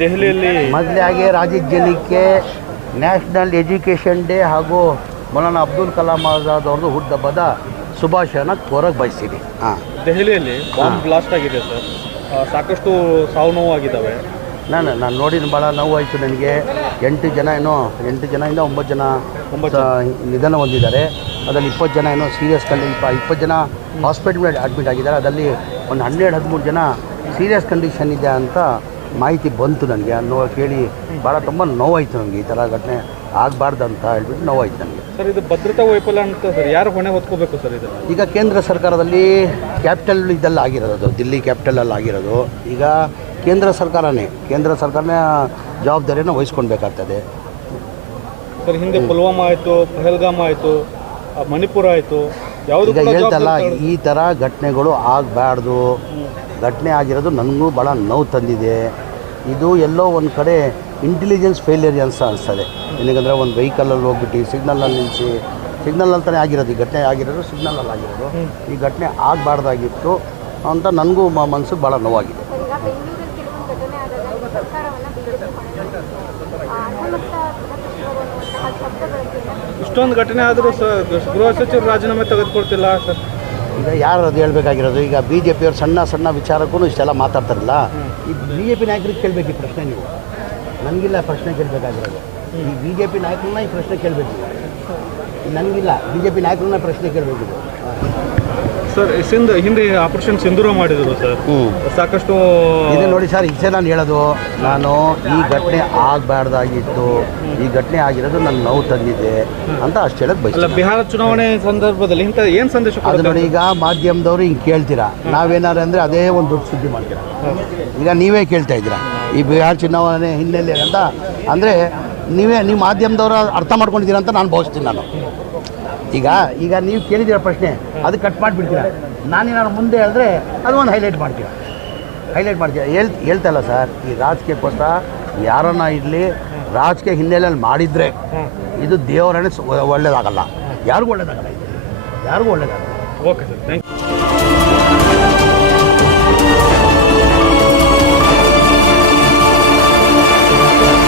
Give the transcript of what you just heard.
ದೆಹಲಿಯಲ್ಲಿ ಮೊದಲಾಗಿ ರಾಜ್ಯಕ್ಕೆ ನ್ಯಾಷನಲ್ ಎಜುಕೇಷನ್ ಡೇ ಹಾಗೂ ಮೌಲಾನಾ ಅಬ್ದುಲ್ ಕಲಾಂ ಆಜಾದ್ ಅವ್ರದ್ದು ಹುಟ್ಟುಹಬ್ಬದ ಶುಭಾಶಯನ ಕೋರಕ್ಕೆ ಬಯಸ್ತೀನಿ. ದೆಹಲಿಯಲ್ಲಿ ಬಾಂಬ್ ಬ್ಲಾಸ್ಟ್ ಆಗಿದೆ ಸರ್, ಸಾಕಷ್ಟು ಸಾವು ನೋವು ಆಗಿದ್ದಾವೆ. ನಾನು ನೋಡಿದ ಭಾಳ ನೋವಾಯಿತು ನನಗೆ. 8 ಜನದಿಂದ 9 ಜನ ನಿಧನ ಹೊಂದಿದ್ದಾರೆ. ಅದರಲ್ಲಿ 20 ಜನ ಏನೋ ಸೀರಿಯಸ್ 20 ಜನ ಹಾಸ್ಪಿಟಲ್ ಅಡ್ಮಿಟ್ ಆಗಿದ್ದಾರೆ. ಅದರಲ್ಲಿ ಒಂದು 12-13 ಜನ ಸೀರಿಯಸ್ ಕಂಡೀಷನ್ ಇದೆ ಅಂತ ಮಾಹಿತಿ ಬಂತು ನನಗೆ. ಕೇಳಿ ಭಾಳ ತುಂಬ ನೋವಾಯಿತು ನನಗೆ. ಈ ಥರ ಘಟನೆ ಆಗಬಾರ್ದು ಅಂತ ಹೇಳ್ಬಿಟ್ಟು ನೋವಾಯಿತು ನನಗೆ. ಸರ್, ಇದು ಭದ್ರತಾ ವೈಫಲ್ಯ ಅಂತ ಸರ್ ಯಾರು ಹೊಣೆ ಹೊತ್ಕೋಬೇಕು ಸರ್ ಇದು? ಈಗ ಕೇಂದ್ರ ಸರ್ಕಾರದಲ್ಲಿ ಕ್ಯಾಪಿಟಲ್ ಇದೆಲ್ಲ ಆಗಿರೋದು, ದಿಲ್ಲಿ ಕ್ಯಾಪಿಟಲಲ್ಲಿ ಆಗಿರೋದು. ಈಗ ಕೇಂದ್ರ ಸರ್ಕಾರನೇ ಜವಾಬ್ದಾರಿಯನ್ನು ವಹಿಸ್ಕೊಳ್ಬೇಕಾಗ್ತದೆ ಸರ್. ಹಿಂದೆ ಪುಲ್ವಾಮಾ ಆಯಿತು, ಪಹಲ್ಗಾಮ್ ಆಯಿತು, ಮಣಿಪುರ ಆಯಿತು, ಯಾವುದು ಈಗ ಹೇಳ್ತಲ್ಲ ಈ ಥರ ಘಟನೆಗಳು ಆಗಬಾರ್ದು. ಘಟನೆ ಆಗಿರೋದು ನನಗೂ ಭಾಳ ನೋವು ತಂದಿದೆ. ಇದು ಎಲ್ಲೋ ಒಂದು ಕಡೆ ಇಂಟೆಲಿಜೆನ್ಸ್ ಫೇಲಿಯರ್ ಅನಿಸ್ತದೆ. ಏನಕ್ಕಂದರೆ ಒಂದು ವೆಹಿಕಲಲ್ಲಿ ಹೋಗ್ಬಿಟ್ಟು ಸಿಗ್ನಲಲ್ಲಿ ನಿಲ್ಲಿಸಿ, ಸಿಗ್ನಲ್ ಅಂತಲೇ ಆಗಿರೋದು ಈ ಘಟನೆ ಆಗಿರೋದು, ಸಿಗ್ನಲಲ್ಲಿ ಆಗಿರೋದು. ಈ ಘಟನೆ ಆಗಬಾರ್ದಾಗಿತ್ತು ಅಂತ ನನಗೂ ಮನಸ್ಸಿಗೆ ಭಾಳ ನೋವಾಗಿದೆ. ಇಷ್ಟೊಂದು ಘಟನೆ ಆದರೂ ಸರ್ ಗೃಹ ಸಚಿವರು ರಾಜೀನಾಮೆ ತೆಗೆದುಕೊಳ್ತಿಲ್ಲ ಸರ್. ಈಗ ಯಾರು ಅದು ಹೇಳ್ಬೇಕಾಗಿರೋದು? ಈಗ BJP ಅವ್ರು ಸಣ್ಣ ವಿಚಾರಕ್ಕೂ ಇಷ್ಟೆಲ್ಲ ಮಾತಾಡ್ತಾರಲ್ಲ. ಈ BJP ನಾಯಕರಿಗೆ ಕೇಳಬೇಕು ಈ ಪ್ರಶ್ನೆ. ನೀವು ನನಗಿಲ್ಲ ಪ್ರಶ್ನೆ ಕೇಳಬೇಕಾಗಿರೋದು. ಈ BJP ನಾಯಕರನ್ನ ಈ ಪ್ರಶ್ನೆ ಕೇಳಬೇಕು. ನನಗಿಲ್ಲ, BJP ನಾಯಕರನ್ನ ಪ್ರಶ್ನೆ ಕೇಳಬೇಕಿದೆ ಸರ್. ಹಿಂದೆ ಆಪರೇಷನ್ ಸಿಂಧೂರ ಮಾಡಿದ್ರು ಸರ್, ಸಾಕಷ್ಟು ಇದೆ ನೋಡಿ ಸರ್. ಇಷ್ಟೇ ನಾನು ಹೇಳೋದು. ನಾನು ಈ ಘಟನೆ ಆಗಬಾರ್ದಾಗಿತ್ತು, ಈ ಘಟನೆ ಆಗಿರೋದು ನನ್ನ ನೋವು ತಂದಿದೆ ಅಂತ ಅಷ್ಟು ಹೇಳೋದು ಬಯಸಿಲ್ಲ. ಬಿಹಾರ ಚುನಾವಣೆ ಸಂದರ್ಭದಲ್ಲಿ ಇಂಥ ಏನು ಸಂದೇಶ ಅದು ನೋಡಿ. ಈಗ ಮಾಧ್ಯಮದವರು ಹಿಂಗೆ ಕೇಳ್ತೀರಾ, ನಾವೇನಾರು ಅಂದರೆ ಅದೇ ಒಂದು ದೊಡ್ಡ ಸುದ್ದಿ ಮಾಡ್ತೀರಾ. ಈಗ ನೀವೇ ಕೇಳ್ತಾ ಇದ್ದೀರಾ ಈ ಬಿಹಾರ ಚುನಾವಣೆ ಹಿನ್ನೆಲೆ ಅಂತ ಅಂದರೆ ನೀವು ಮಾಧ್ಯಮದವರು ಅರ್ಥ ಮಾಡ್ಕೊಂಡಿದ್ದೀರಾ ಅಂತ ನಾನು ಭಾವಿಸ್ತೀನಿ. ನಾನು ಈಗ ನೀವು ಕೇಳಿದ್ದೀರ ಪ್ರಶ್ನೆ, ಅದು ಕಟ್ ಮಾಡಿಬಿಡ್ತೀರಾ. ನಾನೇನಾದ್ರು ಮುಂದೆ ಹೇಳಿದ್ರೆ ಅದು ಒಂದು ಹೈಲೈಟ್ ಮಾಡ್ತೀರಾ. ಹೇಳ್ತಾ ಇಲ್ಲ ಸರ್. ಈ ರಾಜಕೀಯಕ್ಕೋಸ್ಕರ ಯಾರನ್ನ ಇರಲಿ, ರಾಜಕೀಯ ಹಿನ್ನೆಲೆಯಲ್ಲಿ ಮಾಡಿದರೆ ಇದು ದೇವರನ್ನೇ ಒಳ್ಳೇದಾಗಲ್ಲ, ಯಾರಿಗೂ ಒಳ್ಳೇದಾಗಲ್ಲ. Okay sir, thank you.